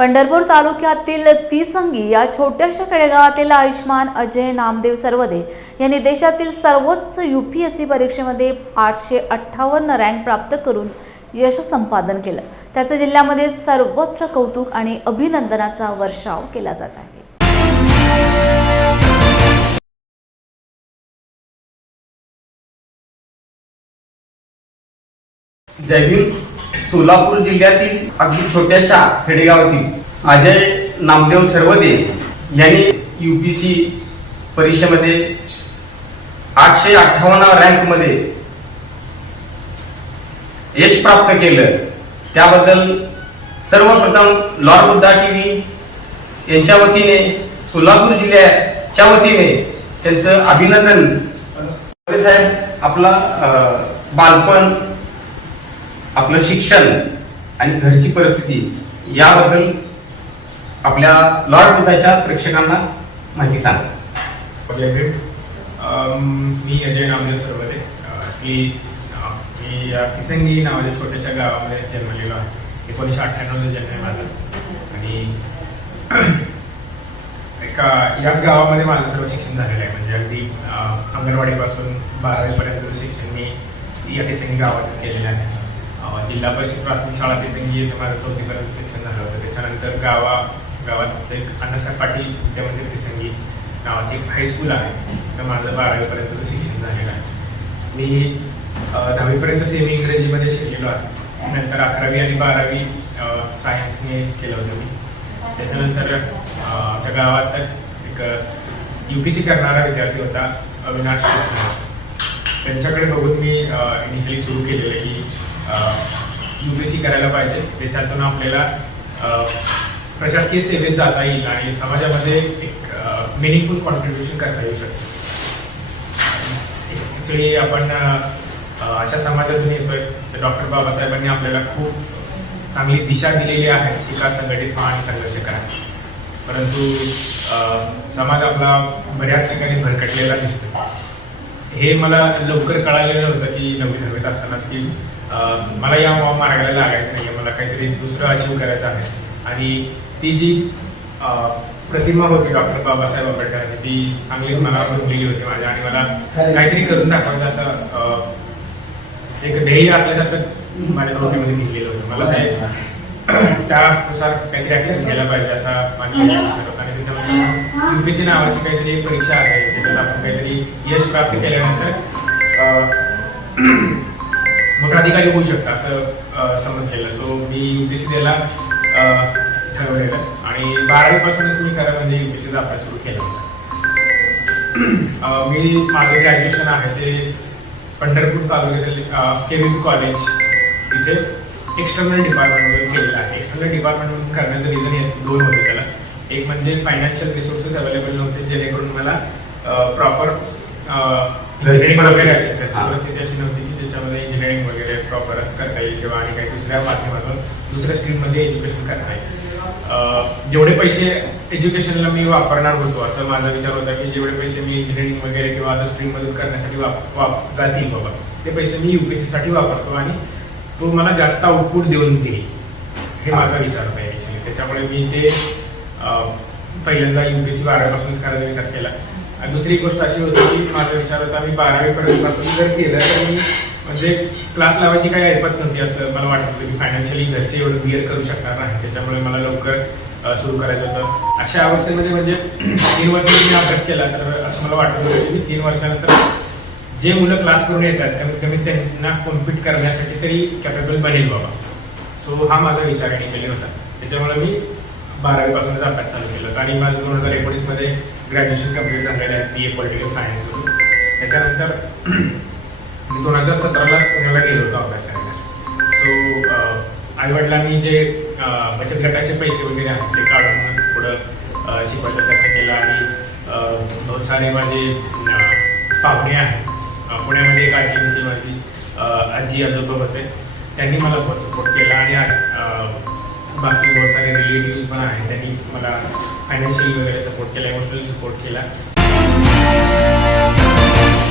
पंढरपूर तालुक्यातील तिसंगी या छोट्याशा खेडेगावातील आयुष्मान अजय नामदेव सर्वदे यांनी देशातील सर्वोच्च यू पी एस सी परीक्षेमध्ये आठशे अठ्ठावन्न रँक प्राप्त करून यश संपादन केलं. त्याचं जिल्ह्यामध्ये सर्वत्र कौतुक आणि अभिनंदनाचा वर्षाव केला जात आहे. जयभीम सोलापूर जिल्ह्यातील अगदी छोट्याशा खेडेगावातील अजय नामदेव सर्वदे यांनी युपीसी परीक्षेमध्ये आठशे अठ्ठावन्न रँकमध्ये यश प्राप्त केलं. त्याबद्दल सर्वप्रथम लॉर्ड बुद्धा टीव्ही यांच्या वतीने सोलापूर जिल्ह्याच्या वतीने त्यांचं अभिनंदन. साहेब आपला अं, बालपण आपलं शिक्षण आणि घरची परिस्थिती याबद्दल आपल्या लॉर्ड बुद्धाच्या प्रेक्षकांना माहिती सांगा. जय भीम मी अजय नामदेव सरवरे. अ, मी मी या किसंगी नावाच्या छोट्याशा गावामध्ये जन्मलेलो आहे. एकोणीसशे अठ्ठ्याण्णवचा जन्म आहे माझा आणि एका याच गावामध्ये माझं सर्व शिक्षण झालेलं आहे. म्हणजे अगदी अंगणवाडीपासून बारावीपर्यंतचं शिक्षण मी या किसंगी गावातच केलेलं आहे. जिल्हा परिषद प्राथमिक शाळा किसंगी येथे माझं चौथीपर्यंत शिक्षण झालं होतं. त्याच्यानंतर गावा गावात एक अण्णासाहेब पाटील विद्यामंदिर संघी गावाचं एक हायस्कूल आहे. तर माझं बारावीपर्यंतचं शिक्षण झालेलं आहे. मी दहावीपर्यंत सेमी इंग्रजीमध्ये शिकलेलो आहे. नंतर अकरावी आणि बारावी सायन्सने केलं होतं मी. त्याच्यानंतर आमच्या गावात एक यू पी सी करणारा विद्यार्थी होता अविनाश. त्यांच्याकडे बघून मी इनिशियली सुरू केलेलं की यू पी सी करायला पाहिजे. त्याच्यातून आपल्याला प्रशासकीय सेवेत जाता येईल आणि समाजामध्ये एक मिनिंगफुल कॉन्ट्रीब्युशन करता येऊ शकतं. ॲक्च्युली आपण अशा समाजातून येतोय. तर डॉक्टर बाबासाहेबांनी आपल्याला खूप चांगली दिशा दिलेली आहे. शिका संघटित व्हा आणि संघर्ष करा. परंतु समाज आपला बऱ्याच ठिकाणी भरकटलेला दिसतो हे मला लवकर कळालेलं नव्हतं की नववी दहावीत असतानाच की मला या मार्गाला लागायचं नाही मला काहीतरी दुसरं अचीव करायचं आहे. आणि ती जी प्रतिमा होती डॉक्टर बाबासाहेब आंबेडकरांची ती चांगली मला रुजलेली होती माझ्या आणि मला काहीतरी करून दाखवायचं असं एक ध्येय असल्यासारखं माझ्या डोक्यामध्ये निघलेलं होतं. मला त्यानुसार काहीतरी ऍक्शन घ्यायला पाहिजे असा माझा विचार होता. यू पी सी नावाची काहीतरी एक परीक्षा आहे. त्याच्यात आपण काहीतरी यश प्राप्त केल्यानंतर मग अधिकारी होऊ शकता असं समजलेलं. सो मी यू पी सी द्यायला ठरवलेलं आणि बारावीपासूनच मी खरं म्हणजे युपीसीचा अभ्यास सुरू केला होता. मी माझं ग्रॅज्युएशन आहे ते पंढरपूर तालुक्यातील के व्ही कॉलेज इथे एक्सटर्नल डिपार्टमेंटमधून केलेलं आहे. एक्सटर्नल डिपार्टमेंटमधून करण्याचं रिझन दोन होते त्याला. एक म्हणजे फायनान्शियल रिसोर्सेस अवेलेबल नव्हते जेणेकरून मला प्रॉपर वगैरे परिस्थिती. अशी नव्हती की त्याच्यामध्ये इंजिनिअरिंग वगैरे प्रॉपर असं करता येईल किंवा आणि काही दुसऱ्या माध्यमातून दुसऱ्या स्ट्रीममध्ये एज्युकेशन करता येईल. जेवढे पैसे एज्युकेशनला मी वापरणार होतो असं माझा विचार होता की जेवढे पैसे मी इंजिनिअरिंग वगैरे किंवा अदर स्ट्रीममधून करण्यासाठी वाप वाप जातील बाबा ते पैसे मी युपीसीसाठी वापरतो आणि तो मला जास्त आउटपुट देऊन देईल हे माझा विचार होता ॲक्च्युली त्याच्यामुळे मी ते पहिल्यांदा यू पी सी बारावीपासूनच करायचा विचार केला. आणि दुसरी गोष्ट अशी होती की माझा विचार होता मी बारावीपर्यंतपासून जर केलं तर मी म्हणजे क्लास लावायची काही ऐपत नव्हती असं मला वाटत होतं की फायनान्शियली घरचे एवढं क्लिअर करू शकणार नाही. त्याच्यामुळे मला लवकर सुरू करायचं होतं. अशा अवस्थेमध्ये म्हणजे तीन वर्षांनी मी अभ्यास केला तर असं मला वाटत होतं की तीन वर्षानंतर जे मुलं क्लास करून येतात कमीत कमी त्यांना कॉम्पिट करण्यासाठी तरी कॅपेबल बनेल बाबा. सो हा माझा विचार इनिशियली होता. त्याच्यामुळे मी बारावीपासूनच अभ्यास चालू केला आणि माझं दोन हजार एकोणीसमध्ये ग्रॅज्युएशन कंप्लीट झालेलं आहे बी ए पॉलिटिकल सायन्समधून त्याच्यानंतर मी दोन हजार सतरालाच पुण्याला गेलो होतो अभ्यास करायला. सो आईवडिलांनी जे बचत गटाचे पैसे वगैरे आहेत ते काढून पुढं शिकवायचा प्रयत्न केला. आणि बहुत सारे माझे पाहुणे आहेत. पुण्यामध्ये एक आजी होती माझी. आजी आजोबा होते. त्यांनी मला बहुत सपोर्ट केला. आणि बाकी बहुत सारे रिलेटिव्ज पण आहेत त्यांनी मला फायनान्शियली वगैरे सपोर्ट केला इमोशनली सपोर्ट केला.